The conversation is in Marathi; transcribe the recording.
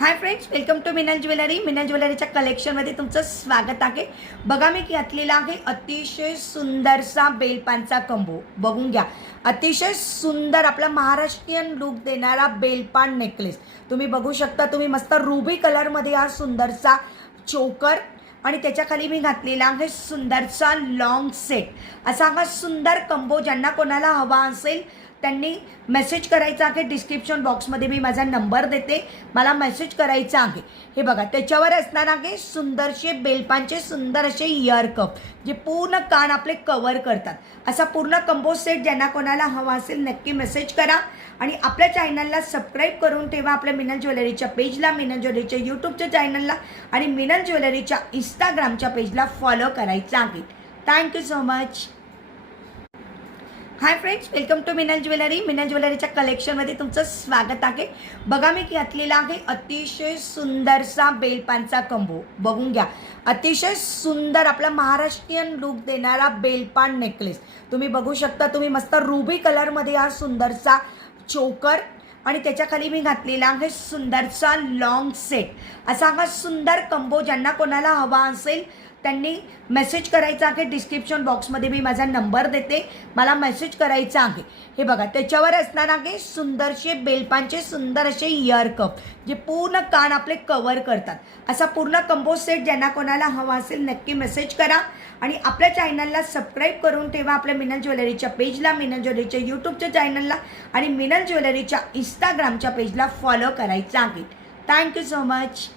High friends, welcome to Minal jewellery. Minal ज्वेलरीच्या कलेक्शनमध्ये तुमचं स्वागत आहे. बघा मी घातलेला आहे अतिशय सुंदरसा बेलपानचा कंबो. बघून घ्या, अतिशय सुंदर आपला महाराष्ट्रीयन लुक देणारा बेलपान नेकलेस. तुम्ही बघू शकता, तुम्ही मस्त रुबी कलरमध्ये हा सुंदरसा चोकर आणि त्याच्या खाली मी घातलेला आहे सुंदरसा लॉंग सेट. असा हा सुंदर कंबो ज्यांना कोणाला हवा असेल त्यांनी मेसेज करायचा आहे. डिस्क्रिप्शन बॉक्समध्ये मी माझा नंबर देते, मला मेसेज करायचा आहे. हे बघा, त्याच्यावर असणार आहे सुंदरसे बेलपानचे सुंदर असे इयर कप जे पूर्ण कान आपले कव्हर करतात. असा पूर्ण कंबो सेट ज्यांना कोणाला हवा असेल नक्की मेसेज करा आणि आपल्या चॅनलला सबस्क्राईब करून ठेवा. आपल्या मिनल ज्वेलरीच्या पेजला, मिनल ज्वेलरीच्या यूट्यूबच्या चॅनलला आणि मिनल ज्वेलरीच्या इंस्टाग्रामच्या पेजला फॉलो करायचं आहे. Thank you so much. Hi friends, welcome to Minal jewellery. Minal ज्वेलरीच्या कलेक्शनमध्ये तुमचं स्वागत आहे. बघा मी घातलेला आहे अतिशय सुंदरसा बेलपानचा कंबो. बघून घ्या, अतिशय सुंदर आपला महाराष्ट्रीयन लुक देणारा बेलपान नेकलेस. तुम्ही बघू शकता, तुम्ही मस्त रुबी कलरमध्ये हा सुंदरसा चोकर आणि त्याच्या खाली मी घातलेला आहे सुंदरसा लॉंग सेट. असा हा सुंदर कंबो ज्यांना कोणाला हवा असेल त्यांनी मेसेज करायचा आहे. डिस्क्रिप्शन बॉक्समध्ये मी माझा नंबर देते, मला मेसेज करायचा आहे. हे बघा, त्याच्यावर असणार आहे सुंदरसे बेलपानचे सुंदर असे इयर कप जे पूर्ण कान आपले कव्हर करतात. असा पूर्ण कंबो सेट ज्यांना कोणाला हवा असेल नक्की मेसेज करा आणि आपल्या चॅनलला सबस्क्राईब करून ठेवा. आपल्या मिनल ज्वेलरीच्या पेजला, मिनल ज्वेलरीच्या यूट्यूबच्या चॅनलला आणि मिनल ज्वेलरीच्या इंस्टाग्रामच्या पेजला फॉलो करायचं आहे. Thank you so much.